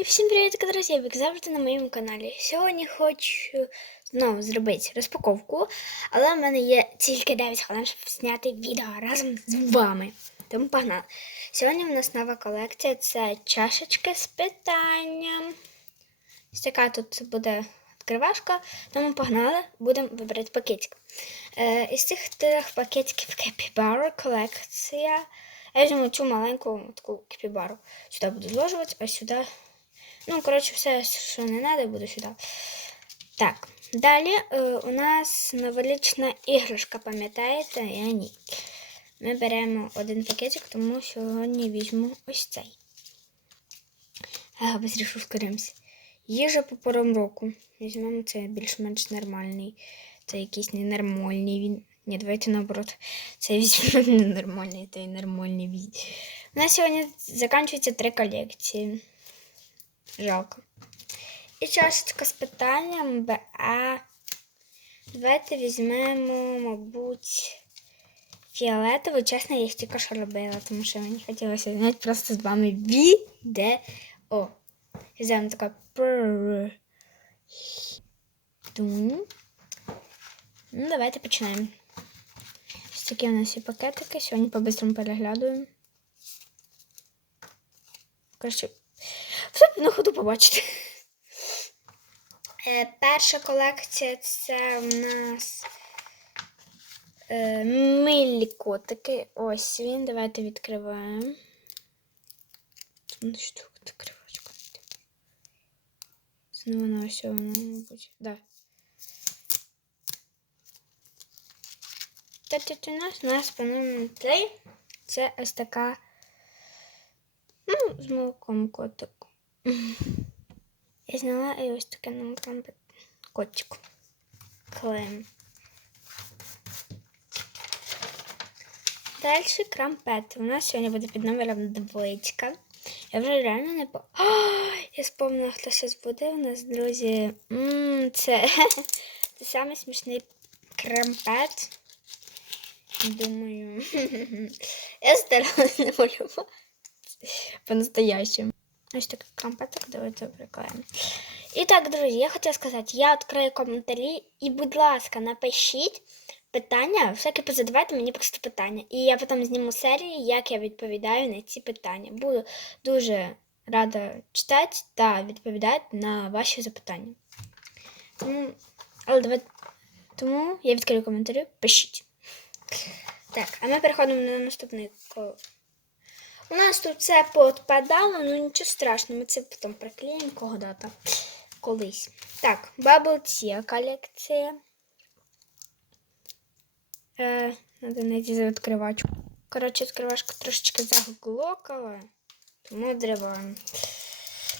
І всім привіт, друзі! Як завжди на моєму каналі. Сьогодні хочу знову зробити розпаковку, але в мене є тільки 9 хвилин, щоб зняти відео разом з вами. Тому погнали. Сьогодні в нас нова колекція це чашечки з питанням. Ось така тут буде відкривашка. Тому погнали, будемо вибирати пакетик. Е, із цих трьох пакетиків Capybara колекція. Я візьму цю маленьку таку кіпібару. Сюди буду зложувати, а сюди. Ну, коротше, все, що не треба, буду сюди. Так, далі е, у нас новорічна іграшка, пам'ятаєте? Я ні. Ми беремо один пакетик, тому сьогодні візьму ось цей. А, быстріше ускоримося. Їжа по порам року. Візьмемо це більш-менш нормальний. Це якийсь ненормальний він. Ні, давайте наоборот. Це візьмемо ненормальний, це нормальний він. У нас сьогодні закінчується три колекції. Жалко. І чашечка з питанням БА. Давайте візьмемо, мабуть, фіолетову. Чесно, я їх тільки що робила, тому що мені хотілося зняти просто з вами відео. Візьмемо така пр. Ну, давайте починаємо. Ось такі у нас є пакетики. Сьогодні по-бистрому переглядуємо. Коротше, все на ходу побачите. Е, перша колекція це у нас е, милі котики. Ось він. Давайте відкриваємо. Що відкривачка? Це ось вона, мабуть. Да. Та тут у нас у нас по-моєму. Це ось така. Ну, з молоком котик. Я зняла і ось таке на молоком котик. Клем. Далі крампет. У нас сьогодні буде під номером двоєчка. Я вже реально не по. О, я спомнила, хто щось буде у нас, друзі. М, це, це самий смішний крампет. Думаю. Я старалась не малювати по-настоящему. Ось такий крампеток, давайте приклеїмо. І так, друзі, я хотіла сказати, я відкрию коментарі і, будь ласка, напишіть питання, всякі позадавайте мені просто питання. І я потім зніму серію, як я відповідаю на ці питання. Буду дуже рада читати та відповідати на ваші запитання. Тому, але давайте, тому я відкрию коментарі, пишіть. Так, а ми переходимо на наступний. У нас тут все поотпадало, ну нічого страшного, ми це потім приклеїмо кого-то колись. Так, Bubble колекція. Е, Надо знайти за відкривачку. Коротше, відкривачка трошечки заглокала, тому дриваємо.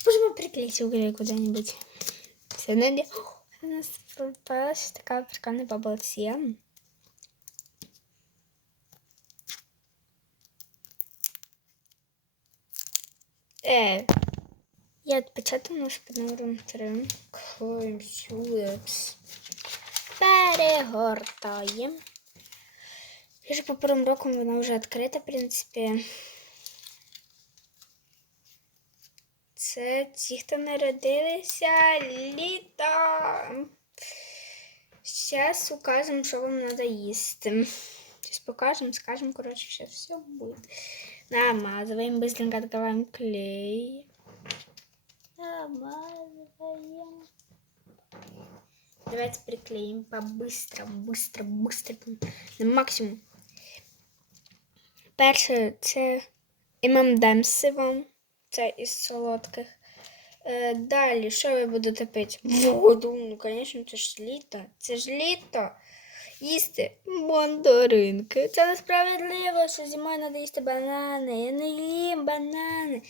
Можемо приклеїти угли куди-небудь. Все, не У нас попалась така прикольна Bubble Tea. Е, я відпечатала наш під номером 3. Клеїмо сюди. Перегортаємо. Вже по першому року вона вже відкрита, в принципі. Це ті, хто народилися літом. Зараз укажемо, що вам треба їсти. Сейчас покажем, скажем, короче, сейчас все будет. Намазываем, быстренько открываем клей. Намазываем. Давайте приклеим по-быстрому, быстро, быстро, на максимум. Перше це ММДемси вам. Це із солодких. Е, далі, що ви будете пити? Воду. Ну, звісно, це ж літо. Це ж літо. Їсти мандаринки. Це несправедливо, що зимою треба їсти банани. Я не їм банани.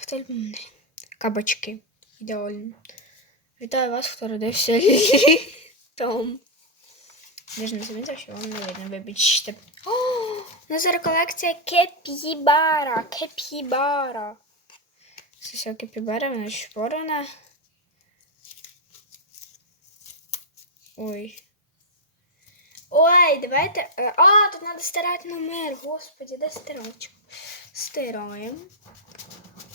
Хто мандарин? Кабачки. Ідеально. Вітаю вас, хто родився літом. Я ж не замітив, що вам не видно, вибачте. О, у нас зараз колекція кепібара. Кепібара. Це все кепібара, вона шпорона. Ой. Ой, давайте. е, А, тут треба стирати номер. Господи, де стирачку? Стираємо.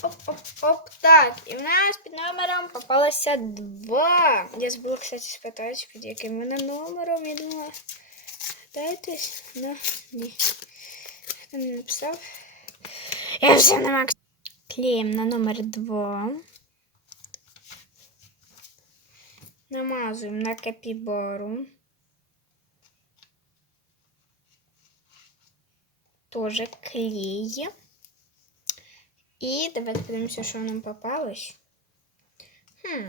оп-оп-оп. Так, і в нас під номером попалося два. Я забула, кстати, спитати, під яким мене номером. Я думала. Дайтесь? Ну, ні. Хто не написав? Я все на макс. Клеїмо на номер два. Намазуємо на капібару. Тоже клей. І давайте подивимося, що нам попалось. Хм.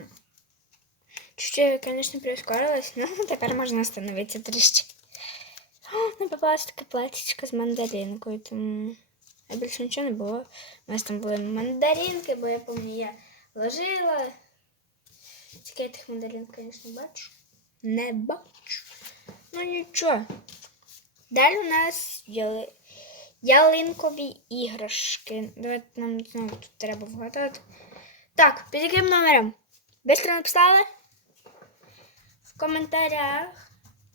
Чуть-чуть, конечно, прискорилась, но тепер можна остановитися трішки. О, не попалась таке платічко з мандаринкою, тому а більше нічого не було. У нас там були мандаринки, бо я пам'ятаю, я ложила. Тільки я тих мандарин, звісно, бачу. Не бачу. Ну нічого. Далі у нас яли... ялинкові іграшки. Давайте нам знову тут треба вгадати. Так, під яким номером? Быстро написали? В коментарях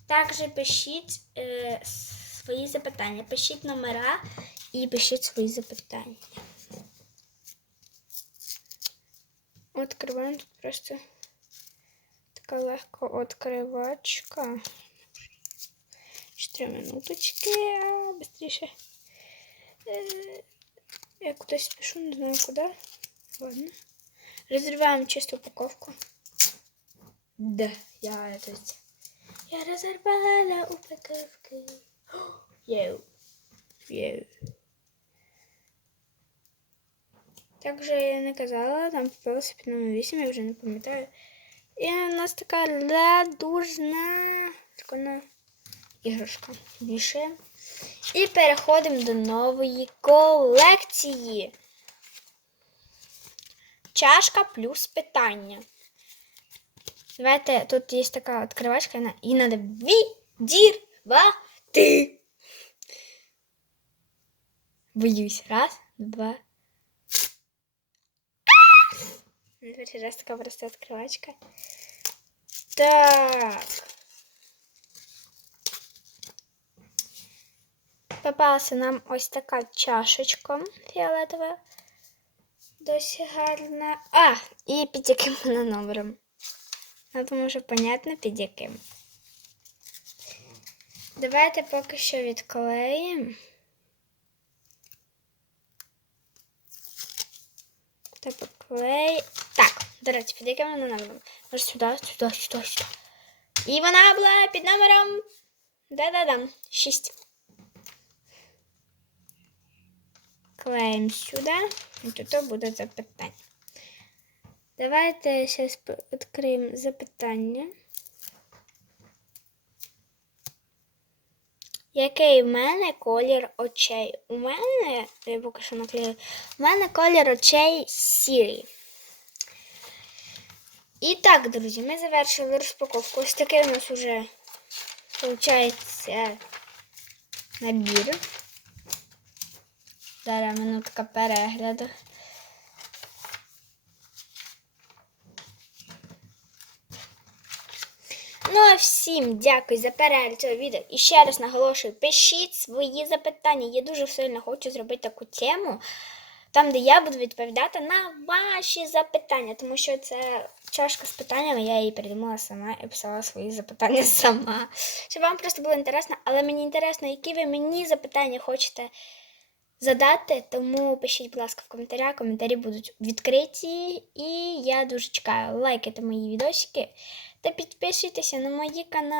також пишіть е, свої запитання. Пишіть номера і пишіть свої запитання. Откриваємо тут просто така легка відкривачка. Чотири минуточки. А, Быстріше. Е, Я кудись спішу, не знаю куди. Ладно. Разрываем чистую упаковку. Да, я это... Я разорвала упаковки. Йоу. Йоу. Также я не казала, там попалося під номер 8, я вже не пам'ятаю. І у нас така радужна прикольна іграшка. Більше. І переходимо до нової колекції. Чашка плюс питання. Давайте, тут є така відкривачка, її треба відірвати. Боюсь. Раз, два. Перший раз така просто відкривачка. Так. Попалася нам ось така чашечка фіолетова. Досі гарна. А, і під яким вона номером. Я думаю, вже понятно під яким. Давайте поки що відклеїмо. Та поклей. Так, до речі, під яким вона номером? Може сюди, сюди, сюди, сюди. І вона була під номером. Да-да-да. 6. Клеїмо сюди. І тут буде запитання. Давайте зараз відкриємо запитання. Який в мене колір очей? У мене, я поки що наклею, у мене колір очей сірий. І так, друзі, ми завершили розпаковку. Ось такий у нас вже виходить набір. Зараз минутка перегляду. Ну а всім дякую за перегляд цього відео. І ще раз наголошую, пишіть свої запитання. Я дуже сильно хочу зробити таку тему, там, де я буду відповідати на ваші запитання, тому що це чашка з питаннями, я її придумала сама і писала свої запитання сама. Щоб вам просто було інтересно, але мені інтересно, які ви мені запитання хочете задати, тому пишіть, будь ласка, в коментарях. Коментарі будуть відкриті. І я дуже чекаю лайкайте мої відосики та підписуйтеся на мої канали.